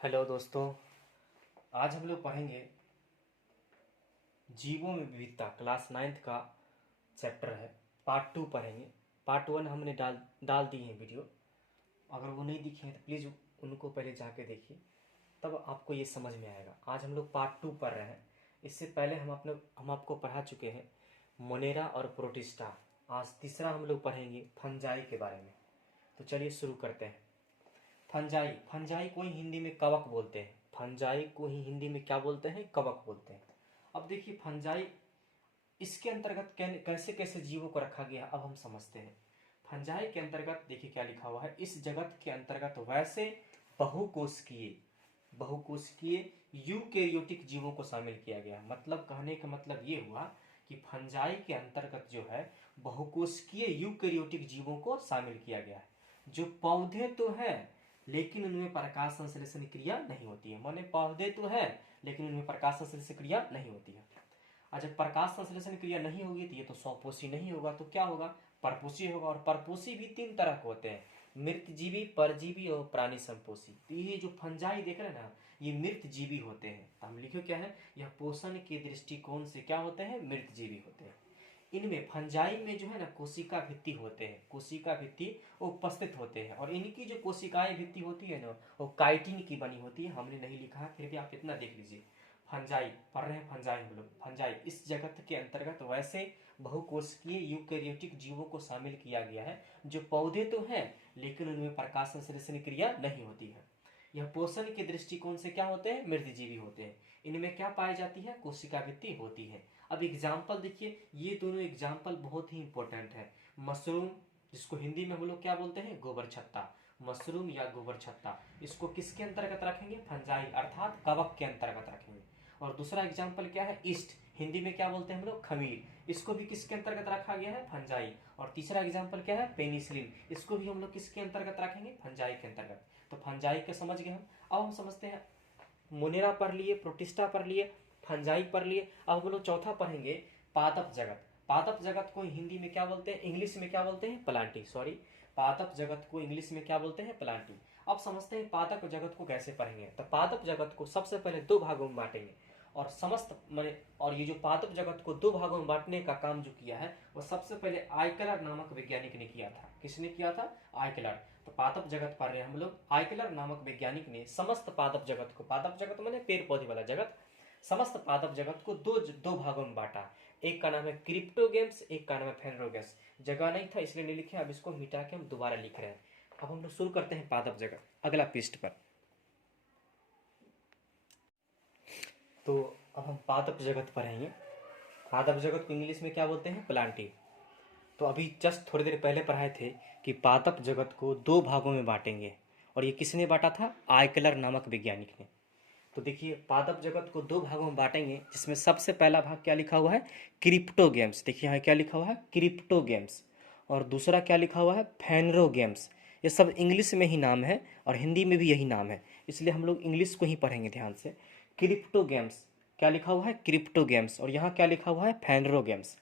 Hello दोस्तों। आज हम लोग पढ़ेंगे जीवों में विविधता, क्लास 9th का चैप्टर है। पार्ट 2 पढ़ेंगे। पार्ट 1 हमने डाल डाल दी है वीडियो। अगर वो नहीं दिखे हैं तो प्लीज़ उनको पहले जाके देखिए, तब आपको ये समझ में आएगा। आज हम लोग पार्ट 2 पढ़ रहे हैं। इससे पहले हम आपको पढ़ा चुके हैं मोनेरा और प्रोटिस्टा। आज तीसरा हम लोग पढ़ेंगे फंजाई के बारे में। तो चलिए शुरू करते हैं। फंजाई फंजाई को ही हिंदी में कवक बोलते हैं। फंजाई को ही हिंदी में क्या बोलते हैं? कवक बोलते हैं। अब देखिए फंजाई, इसके अंतर्गत कैसे कैसे जीवों को रखा गया अब हम समझते हैं। फंजाई के अंतर्गत देखिए क्या लिखा हुआ है। इस जगत के अंतर्गत वैसे बहुकोशिकीय बहुकोशिकीय यूकेरियोटिक जीवों को शामिल किया गया। मतलब कहने का मतलब ये हुआ कि फंजाई के अंतर्गत जो है बहुकोशिकीय यूकेरियोटिक जीवों को शामिल किया गया है। जो पौधे तो है लेकिन उनमें प्रकाश संश्लेषण क्रिया नहीं होती है। माने पौधे तो है लेकिन उनमें प्रकाश संश्लेषण क्रिया नहीं होती है। और जब प्रकाश संश्लेषण क्रिया नहीं होगी तो ये तो स्वपोषी नहीं होगा, तो क्या होगा? परपोषी होगा। और परपोषी भी 3 तरह के होते हैं, मृतजीवी, परजीवी और प्राणी संपोषी। तो ये जो फंजाई देख रहे हैं ना, ये मृतजीवी होते हैं। तो हम लिखो क्या है, यह पोषण के दृष्टिकोण से क्या होते हैं? मृतजीवी होते हैं। इनमें फंजाई में जो है ना कोशिका भित्ति होते हैं, कोशिका भित्ति उपस्थित होते हैं। और इनकी जो कोशिकाएं भित्ति होती है ना, वो काइटिन की बनी होती है। हमने नहीं लिखा है, फिर भी आप इतना देख लीजिए। फंजाई पढ़ रहे हैं, फंजाई हम लोग। फंजाई इस जगत के अंतर्गत वैसे बहुकोशिकीय यूकेरियोटिक जीवों को शामिल किया गया है जो पौधे तो हैं लेकिन उनमें प्रकाश संश्लेषण क्रिया नहीं होती है। यह पोषण के दृष्टिकोण से क्या होते हैं? मृतजीवी होते हैं। इनमें क्या पाई जाती है? कोशिका भित्ति होती है। अब एग्जाम्पल देखिए, ये दोनों एग्जाम्पल बहुत ही इंपॉर्टेंट है। मशरूम, जिसको हिंदी में हम लोग क्या बोलते हैं? गोबर छत्ता। मशरूम या गोबर छत्ता, इसको किसके अंतर्गत रखेंगे? फंजाई अर्थात कवक के अंतर्गत रखेंगे। और दूसरा एग्जाम्पल क्या है? ईस्ट, हिंदी में क्या बोलते हैं हम लोग? खमीर। इसको भी किसके अंतर्गत रखा गया है? फंजाई। और तीसरा एग्जाम्पल क्या है? पेनिसिलिन। इसको भी हम लोग किसके अंतर्गत रखेंगे? फंजाई के अंतर्गत। तो फंजाई के समझ गए हम। अब हम समझते हैं, मोनेरा पढ़ लिए, प्रोटिस्टा पढ़ लिए, फंजाई पढ़ लिए। अब हम लोग चौथा पढ़ेंगे पादप जगत। पादप जगत को हिंदी में क्या बोलते हैं? इंग्लिश में क्या बोलते हैं? प्लांटी। सॉरी, पादप जगत को इंग्लिश में क्या बोलते हैं? प्लांटी। अब समझते हैं पादप जगत को कैसे पढ़ेंगे। तो पादप जगत को सबसे पहले 2 भागों में बांटेंगे। और समस्त माने, और ये जो पादप जगत को 2 भागों में बांटने का काम जो किया है वो सबसे पहले आइकलर नामक वैज्ञानिक ने किया था। किसने किया था? आइकलर। तो पादप जगत पढ़ रहे हैं हम लोग। आइकलर नामक वैज्ञानिक ने समस्त पादप जगत को, पादप जगत माने पेड़ पौधे वाला जगत, समस्त पादप जगत को दो भागों में बांटा। एक का नाम है क्रिप्टोगेम्स, एक का नाम है फेनरोगेम्स। जगह नहीं था इसलिए नहीं लिखे, अब इसको मिटा के हम दोबारा लिख रहे हैं। अब हम लोग शुरू करते हैं पादप जगत, अगला पृष्ठ पर। तो अब हम पादप जगत पढ़ेंगे। पादप जगत को इंग्लिश में क्या बोलते हैं? प्लांटी। तो अभी जस्ट थोड़ी देर पहले पढ़ाए थे कि पादप जगत को 2 भागों में बांटेंगे। और ये किसने बांटा था? आइकलर नामक वैज्ञानिक ने। तो देखिए पादप जगत को 2 भागों में बांटेंगे, जिसमें सबसे पहला भाग क्या लिखा हुआ है? क्रिप्टोगेम्स। देखिए यहाँ क्या लिखा हुआ है? क्रिप्टोगेम्स। और दूसरा क्या लिखा हुआ है? फेनरोगेम्स। ये सब इंग्लिश में ही नाम है और हिंदी में भी यही नाम है, इसलिए हम लोग इंग्लिश को ही पढ़ेंगे ध्यान से। क्रिप्टोगेम्स क्या लिखा हुआ है? क्रिप्टोगेम्स। और यहाँ क्या लिखा हुआ है? फेनरोगेम्स।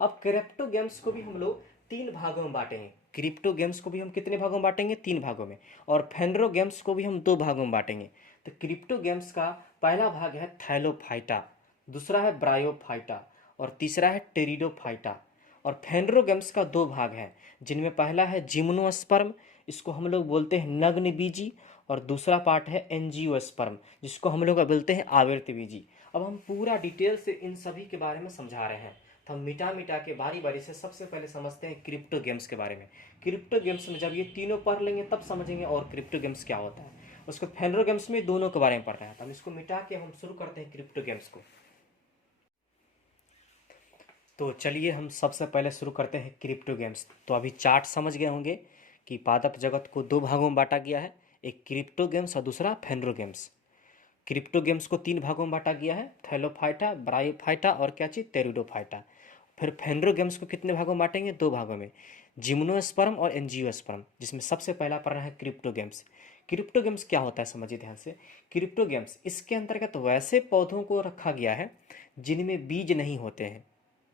अब क्रिप्टो गेम्स को भी हम लोग 3 भागों में बांटेंगे। क्रिप्टो गेम्स को भी हम कितने भागों में बांटेंगे? 3 भागों में। और फेनरो गेम्स को भी हम 2 भागों में बांटेंगे। तो क्रिप्टो गेम्स का पहला भाग है थैलोफाइटा, दूसरा है ब्रायोफाइटा और तीसरा है टेरिडोफाइटा। और फेनरो गेम्स का 2 भाग हैं, जिनमें पहला है जिम्नोस्पर्म, इसको हम लोग बोलते हैं नग्नबीजी। और दूसरा पार्ट है एंजियोस्पर्म, जिसको हम लोग बोलते हैं आवर्तबीजी। अब हम पूरा डिटेल से इन सभी के बारे में समझा रहे हैं। तो हम मिटा मिटा के बारी बारी से सबसे पहले समझते हैं क्रिप्टो गेम्स के बारे में। क्रिप्टो गेम्स में जब ये तीनों पढ़ लेंगे तब समझेंगे और क्रिप्टो गेम्स क्या होता है। उसको फेनरो गेम्स में दोनों के बारे में पढ़ रहे हैं। तो हम इसको मिटा के हम शुरू करते हैं क्रिप्टो गेम्स को। तो चलिए हम सबसे पहले शुरू करते हैं क्रिप्टो गेम्स। तो अभी चार्ट समझ गए होंगे कि पादप जगत को 2 भागों में बांटा गया है, एक क्रिप्टो गेम्स और दूसरा फेनरो गेम्स। क्रिप्टो गेम्स को 3 भागों में बांटा गया है, थैलोफाइटा, ब्रायोफाइटा और क्या चीज़? टेरिडोफाइटा। फिर फेनरो गेम्स को कितने भागों में बांटेंगे? 2 भागों में, जिम्नोस्पर्म और एंजियोस्पर्म, जिसमें सबसे पहला पढ़ रहा है क्रिप्टो गेम्स। क्रिप्टो गेम्स क्या होता है समझिए ध्यान से। क्रिप्टो गेम्स इसके अंतर्गत वैसे पौधों को रखा गया है जिनमें बीज नहीं होते हैं।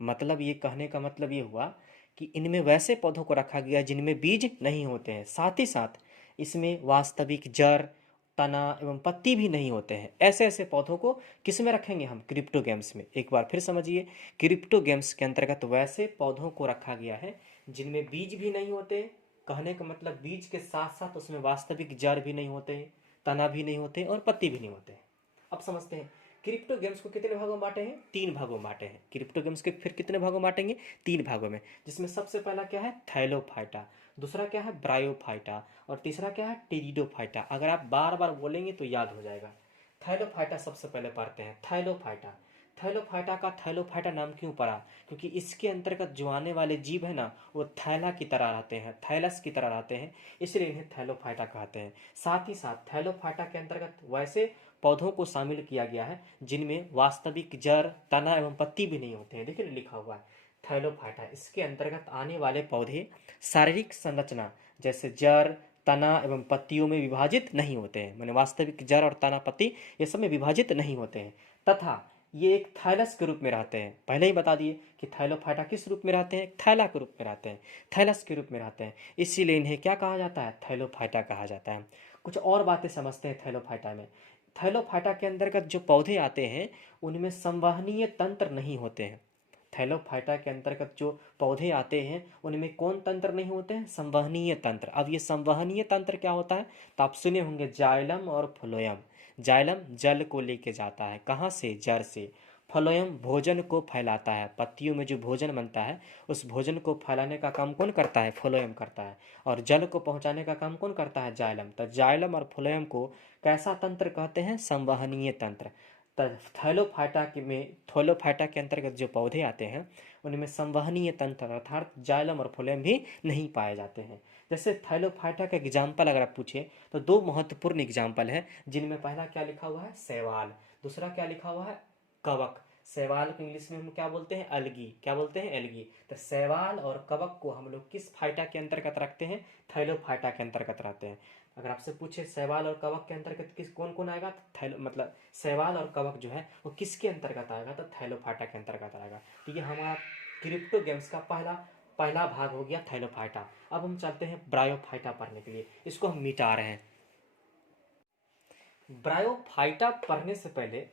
मतलब ये कहने का मतलब ये हुआ कि इनमें वैसे पौधों को रखा गया जिनमें बीज नहीं होते हैं। साथ ही साथ इसमें वास्तविक जड़ तना एवं पत्ती भी नहीं होते हैं। ऐसे ऐसे पौधों को किस में रखेंगे हम? क्रिप्टोगेम्स में। एक बार फिर समझिए, क्रिप्टोगेम्स के अंतर्गत वैसे पौधों को रखा गया है जिनमें बीज भी नहीं होते। कहने का मतलब बीज के साथ साथ उसमें वास्तविक जड़ भी नहीं होते, तना भी नहीं होते और पत्ती भी नहीं होते। अब समझते हैं क्रिप्टो गेम्स को कितने भागों में बांटे हैं? 3 भागों में बांटे हैं। क्रिप्टो गेम्स के फिर कितने भागों में बांटेंगे? 3 भागों में, जिसमें सबसे पहला क्या है? थैलोफाइटा, दूसरा क्या है? ब्रायोफाइटा, और तीसरा क्या है? टेरिडोफाइटा। अगर आप बार बार बोलेंगे तो याद हो जाएगा। थैलोफाइटा सबसे पहले पढ़ते हैं। थैलोफाइटा, थैलोफाइटा का थैलोफाइटा नाम क्यों पड़ा? क्योंकि इसके अंतर्गत जो आने वाले जीव है ना, वो थैला की तरह रहते हैं, थैलस की तरह रहते हैं, इसलिए इन्हें थैलोफाइटा कहते हैं। साथ ही साथ थैलोफाइटा के अंतर्गत वैसे पौधों को शामिल किया गया है जिनमें वास्तविक जड़, तना एवं पत्ती भी नहीं होते हैं। देखिए लिखा हुआ है थैलोफाइटा। इसके अंतर्गत आने वाले पौधे शारीरिक संरचना जैसे जड़, तना एवं पत्तियों में विभाजित नहीं होते हैं। माने वास्तविक जड़ और तना, पत्ती ये सब में विभाजित नहीं होते हैं, तथा ये एक थैलस के रूप में रहते हैं। पहले ही बता दिए कि थैलोफाइटा किस रूप में रहते हैं? थैला के रूप में रहते हैं, थैलस के रूप में रहते हैं, इसीलिए इन्हें क्या कहा जाता है? थैलोफाइटा कहा जाता है। कुछ और बातें समझते हैं थैलोफाइटा में। थैलोफाइटा के अंतर्गत जो पौधे आते हैं उनमें संवहनीय तंत्र नहीं होते हैं। थैलोफाइटा के अंतर्गत जो पौधे आते हैं उनमें कौन तंत्र नहीं होते हैं? संवहनीय तंत्र। अब ये संवहनीय तंत्र क्या होता है? तो आप सुने होंगे जाइलम और फ्लोएम। जाइलम जल को लेके जाता है, कहाँ से? जड़ से। फ्लोएम भोजन को फैलाता है, पत्तियों में जो भोजन बनता है उस भोजन को फैलाने का काम कौन करता है? फ्लोएम करता है। और जल को पहुंचाने का काम कौन करता है? जाइलम। तो जाइलम और फ्लोएम को कैसा तंत्र कहते हैं? संवहनीय तंत्र। थैलोफाइटा के अंतर्गत जो पौधे आते हैं उनमें संवहनीय तंत्र अर्थात जाइलम और फ्लोएम भी नहीं पाए जाते हैं। जैसे थैलोफाइटा का एग्जाम्पल अगर आप पूछे तो 2 महत्वपूर्ण एग्जाम्पल है, जिनमें पहला क्या लिखा हुआ है? शैवाल, दूसरा क्या लिखा हुआ है? कवक। शैवाल को इंग्लिश में हम क्या बोलते हैं? एल्गी। क्या बोलते हैं? एल्गी। तो शैवाल और कवक को हम लोग किस फाइटा के अंतर्गत रखते हैं? थैलोफाइटा के अंतर्गत रहते हैं। अगर आपसे पूछे शैवाल और कवक के अंतर्गत किस कौन कौन आएगा, तो मतलब शैवाल और कवक जो है वो किसके अंतर्गत आएगा? तो थैलोफाइटा के अंतर्गत आएगा। तो ये हमारा क्रिप्टो गेम्स का पहला भाग हो गया थैलोफाइटा। अब हम चलते हैं ब्रायोफाइटा पढ़ने के लिए, इसको हम मिटा रहे हैं। ब्रायोफाइटा पढ़ने से पहले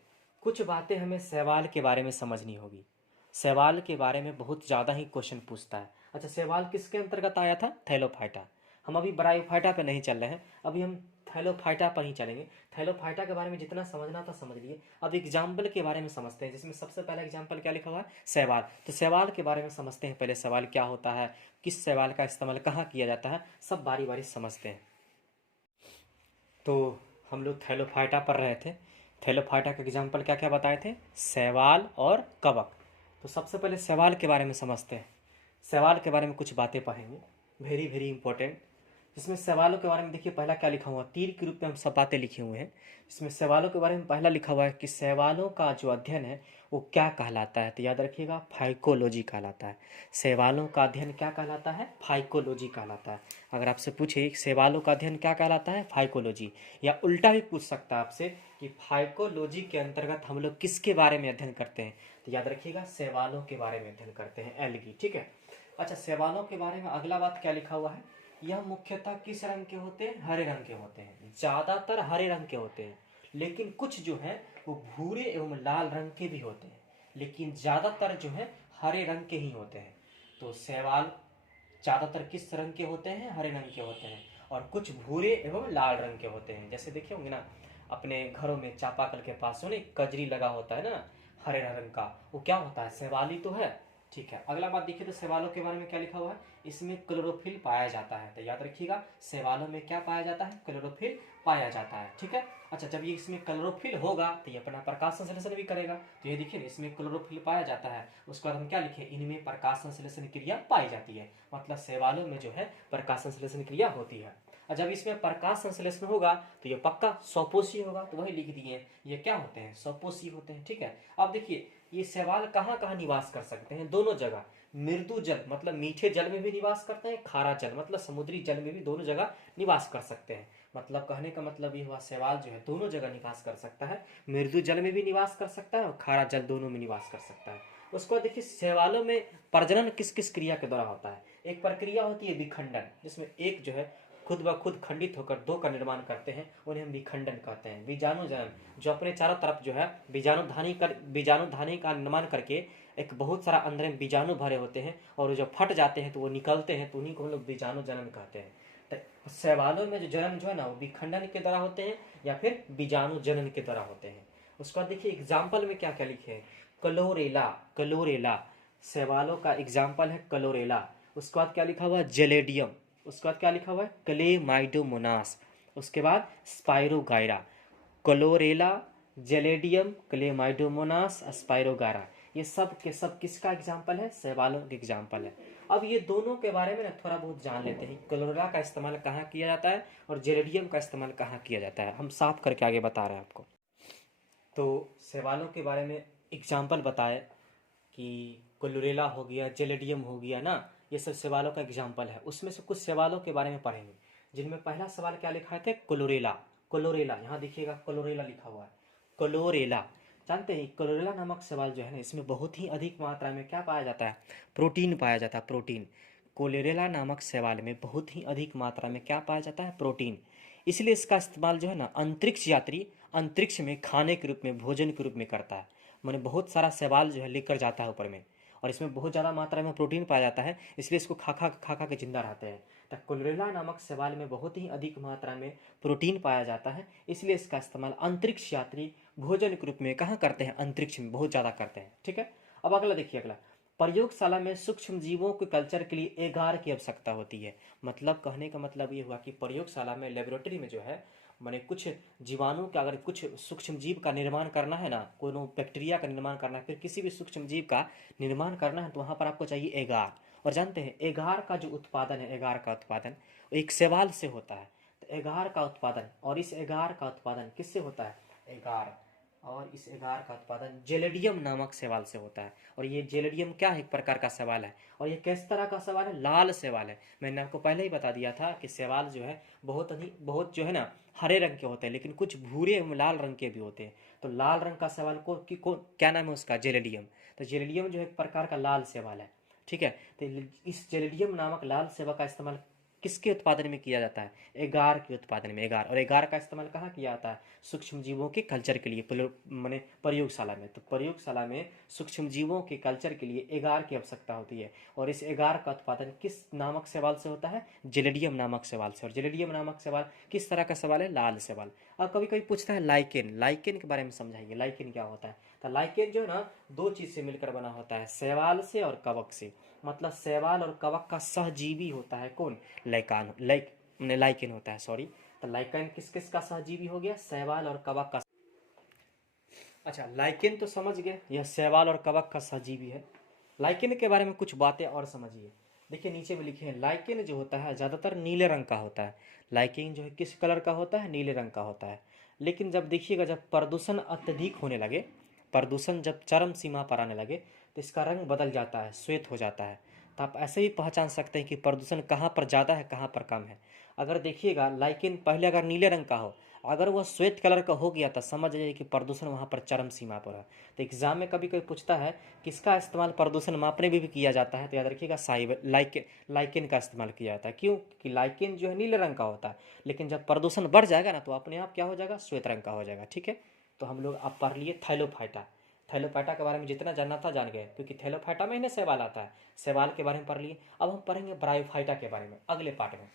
कुछ बातें हमें शैवाल के बारे में समझनी होगी। शैवाल के बारे में बहुत ज़्यादा ही क्वेश्चन पूछता है। अच्छा, शैवाल किसके अंतर्गत आया था? थैलोफाइटा। हम अभी ब्रायोफाइटा पे नहीं चल रहे हैं, अभी हम थैलोफाइटा पर ही चलेंगे। थैलोफाइटा के बारे में जितना समझना था समझ लिए। अब एग्जाम्पल के बारे में समझते हैं, जिसमें सबसे पहला एग्जाम्पल क्या लिखा हुआ है? शैवाल। तो शैवाल के बारे में समझते हैं पहले। शैवाल क्या होता है, किस शैवाल का इस्तेमाल कहाँ किया जाता है, सब बारी बारी समझते हैं। तो हम लोग थैलोफाइटा पढ़ रहे थे। थैलोफाइटा का एग्जाम्पल क्या क्या बताए थे? शैवाल और कवक। तो सबसे पहले शैवाल के बारे में समझते हैं। शैवाल के बारे में कुछ बातें पढ़ेंगे, वेरी वेरी इंपॉर्टेंट। जिसमें सवालों के बारे में देखिए पहला क्या लिखा हुआ है? तीर के रूप में हम सब बातें लिखे हुए हैं। इसमें सवालों के बारे में पहला लिखा हुआ है कि शैवालों का जो अध्ययन है वो क्या कहलाता है? तो याद रखिएगा, फाइकोलॉजी कहलाता है। शैवालों का अध्ययन क्या कहलाता है? फाइकोलॉजी कहलाता है। अगर आपसे पूछे शैवालों का अध्ययन क्या कहलाता है? फाइकोलॉजी। या उल्टा भी पूछ सकता है आपसे कि फाइकोलॉजी के अंतर्गत हम लोग किसके बारे में अध्ययन करते हैं? तो याद रखिएगा, शैवालों के बारे में अध्ययन करते हैं, एल्गी। ठीक है। अच्छा, शैवालों के बारे में अगला बात क्या लिखा हुआ है? यह मुख्यतः किस रंग के होते हैं? हरे रंग के होते हैं। ज़्यादातर हरे रंग के होते हैं, लेकिन कुछ जो है वो भूरे एवं लाल रंग के भी होते हैं, लेकिन ज़्यादातर जो है हरे रंग के ही होते हैं। तो शैवाल ज़्यादातर किस रंग के होते हैं? हरे रंग के होते हैं। और कुछ भूरे एवं लाल रंग के होते हैं। जैसे देखे होंगे ना अपने घरों में चापाकल के पास जो ना कजरी लगा होता है ना हरे रंग का, वो क्या होता है? शैवाल ही तो है। ठीक है। अगला बात देखिए तो शैवालों के बारे में क्या लिखा हुआ है? इसमें क्लोरोफिल पाया जाता है। तो याद रखिएगा, शैवालों में क्या पाया जाता है? क्लोरोफिल पाया जाता है। ठीक है। अच्छा, जब ये इसमें क्लोरोफिल होगा तो ये अपना प्रकाश संश्लेषण भी करेगा। तो ये देखिए इसमें क्लोरोफिल पाया जाता है, उसके बाद हम क्या लिखे? इनमें प्रकाश संश्लेषण क्रिया पाई जाती है। मतलब शैवालों में जो है प्रकाश संश्लेषण क्रिया होती है। और जब इसमें प्रकाश संश्लेषण होगा तो ये पक्का स्वपोषी होगा। तो वही लिख दिए, ये क्या होते हैं? स्वपोषी होते हैं। ठीक है। अब देखिए ये शैवाल कहाँ कहाँ निवास कर सकते हैं? दोनों जगह। मृदु जल मतलब मीठे जल में भी निवास करते हैं, खारा जल मतलब समुद्री जल में भी, दोनों जगह निवास कर सकते हैं। मतलब कहने का मतलब ये हुआ शैवाल जो है दोनों जगह निवास कर सकता है। मृदु जल में भी निवास कर सकता है और खारा जल दोनों में निवास कर सकता है। उसके बाद देखिए शैवालों में प्रजनन किस किस क्रिया के द्वारा होता है? एक प्रक्रिया होती है विखंडन, जिसमें एक जो है खुद ब खुद खंडित होकर दो का निर्माण करते हैं, उन्हें हम विखंडन कहते हैं। बीजाणु जनन, जो अपने चारों तरफ जो है बीजाणुधानी का निर्माण करके एक बहुत सारा अंदर में बीजाणु भरे होते हैं, और जब फट जाते हैं तो वो निकलते हैं, तो उन्हीं को हम लोग बीजाणु जनन कहते हैं। तो शैवालों में जो जनन जो है ना, वो विखंडन के द्वारा होते हैं या फिर बीजाणु जनन के द्वारा होते हैं। उसके बाद देखिए एग्जाम्पल में क्या क्या लिखे हैं। क्लोरेला, क्लोरेला शैवालों का एग्जाम्पल है क्लोरेला। उसके बाद क्या लिखा हुआ है, जेलेडियम। उसके बाद क्या लिखा हुआ है, क्लेमाइडोमोनास। उसके बाद spirogyra. Chlorella, Gelidium, Chlamydomonas, spirogyra, ये सब के सब किसका एग्जाम्पल है, शैवालों के एग्जाम्पल है। अब ये दोनों के बारे में ना थोड़ा बहुत जान लेते हैं। क्लोरेला का इस्तेमाल कहाँ किया जाता है और जेलेडियम का इस्तेमाल कहाँ किया जाता है, हम साफ करके आगे बता रहे हैं आपको। तो शैवालों के बारे में एग्जाम्पल बताए कि क्लोरेला हो गया, जेलेडियम हो गया ना, ये सब शैवालों का एग्जाम्पल है। उसमें से कुछ शैवालों के बारे में पढ़ेंगे, जिनमें पहला सवाल क्या लिखा थे, क्लोरेला। क्लोरेला यहाँ देखिएगा, क्लोरेला लिखा हुआ है, क्लोरेला। जानते हैं क्लोरेला नामक शैवाल जो है ना, इसमें बहुत ही अधिक मात्रा में क्या पाया जाता है, प्रोटीन पाया जाता है, प्रोटीन। क्लोरेला नामक शैवाल में बहुत ही अधिक मात्रा में क्या पाया जाता है, प्रोटीन। इसलिए इसका इस्तेमाल जो है ना, अंतरिक्ष यात्री अंतरिक्ष में खाने के रूप में, भोजन के रूप में करता है। मैंने बहुत सारा शैवाल जो है लेकर जाता है ऊपर में, और इसमें बहुत ज़्यादा मात्रा में प्रोटीन पाया जाता है, इसलिए इसको खा खा के जिंदा रहते हैं। तो क्लोरेला नामक शैवाल में बहुत ही अधिक मात्रा में प्रोटीन पाया जाता है, इसलिए इसका इस्तेमाल अंतरिक्ष यात्री भोजन के रूप में कहाँ करते हैं, अंतरिक्ष में बहुत ज़्यादा करते हैं। ठीक है, अब अगला देखिए, अगला प्रयोगशाला में सूक्ष्म जीवों के कल्चर के लिए एगार की आवश्यकता होती है। मतलब कहने का मतलब ये हुआ कि प्रयोगशाला में, लेबोरेटरी में जो है, माने कुछ जीवाणु का, अगर कुछ सूक्ष्म जीव का निर्माण करना है ना, कोई बैक्टीरिया का निर्माण करना है, फिर किसी भी सूक्ष्म जीव का निर्माण करना है, तो वहाँ पर आपको चाहिए एगार। और जानते हैं एगार का जो उत्पादन है, एगार का उत्पादन एक शैवाल से होता है। तो एगार का उत्पादन, और इस एगार का उत्पादन किससे होता है, एगार, और इस एगार का उत्पादन जेलेडियम नामक शैवाल से होता है। और ये जेलेडियम क्या है, एक प्रकार का शैवाल है, और ये किस तरह का शैवाल है, लाल शैवाल है। मैंने आपको पहले ही बता दिया था कि शैवाल जो है बहुत जो है ना, हरे रंग के होते हैं, लेकिन कुछ भूरे एवं लाल रंग के भी होते हैं। तो लाल रंग का शैवाल को क्या नाम है उसका, जेलेडियम। तो जेलेडियम जो है एक प्रकार का लाल शैवाल है। ठीक है, तो इस जेलेडियम नामक लाल शैवाल का इस्तेमाल किसके उत्पादन में किया जाता है, एगार के उत्पादन में, एगार। और एगार का इस्तेमाल कहाँ किया जाता है, सूक्ष्म जीवों के कल्चर के लिए, माने प्रयोगशाला में। तो प्रयोगशाला में सूक्ष्म जीवों के कल्चर के लिए एगार की आवश्यकता होती है, और इस एगार का उत्पादन किस नामक शैवाल से होता है, जेलेडियम नामक शैवाल से। और जेलेडियम नामक शैवाल किस तरह का शैवाल है, लाल शैवाल। अब कभी कभी पूछता है लाइकेन, लाइकेन के बारे में समझाइए, लाइकेन क्या होता है। तो लाइकेन जो है ना, दो चीज से मिलकर बना होता है, शैवाल से और कवक से। मतलब शैवाल और कवक का सहजीवी होता है कौन, लाइकेन होता है, सॉरी। तो लाइकेन किस किस का सहजीवी हो गया, शैवाल और कवक का। अच्छा, लाइकेन तो समझ गए, यह शैवाल और कवक का सहजीवी है। लाइकेन के बारे में कुछ बातें और समझिए। देखिए नीचे में लिखे हैं, लाइकेन जो होता है ज़्यादातर नीले रंग का होता है। लाइकेन जो है किस कलर का होता है, नीले रंग का होता है। लेकिन जब देखिएगा, जब प्रदूषण अत्यधिक होने लगे, प्रदूषण जब चरम सीमा पर आने लगे, तो इसका रंग बदल जाता है, श्वेत हो जाता है। तो आप ऐसे ही पहचान सकते हैं कि प्रदूषण कहाँ पर ज़्यादा है, कहाँ पर कम है। अगर देखिएगा लाइकेन पहले अगर नीले रंग का हो, अगर वह श्वेत कलर का हो गया तो समझ जाइए कि प्रदूषण वहाँ पर चरम सीमा पर है। तो एग्जाम में कभी कभी पूछता है किसका इस्तेमाल प्रदूषण मापने में भी किया जाता है, तो याद रखिएगा लाइकेन का इस्तेमाल किया जाता है। क्यों कि लाइकेन जो है नीले रंग का होता है, लेकिन जब प्रदूषण बढ़ जाएगा ना, तो अपने आप क्या हो जाएगा, श्वेत रंग का हो जाएगा। ठीक है, तो हम लोग आप पढ़ लिए थैलोफाइटा। थैलोफाइटा के बारे में जितना जानना था जान गए, क्योंकि थैलोफाइटा में ही ना शैवाल आता है, शैवाल के बारे में पढ़ लिए। अब हम पढ़ेंगे ब्रायोफाइटा के बारे में अगले पार्ट में।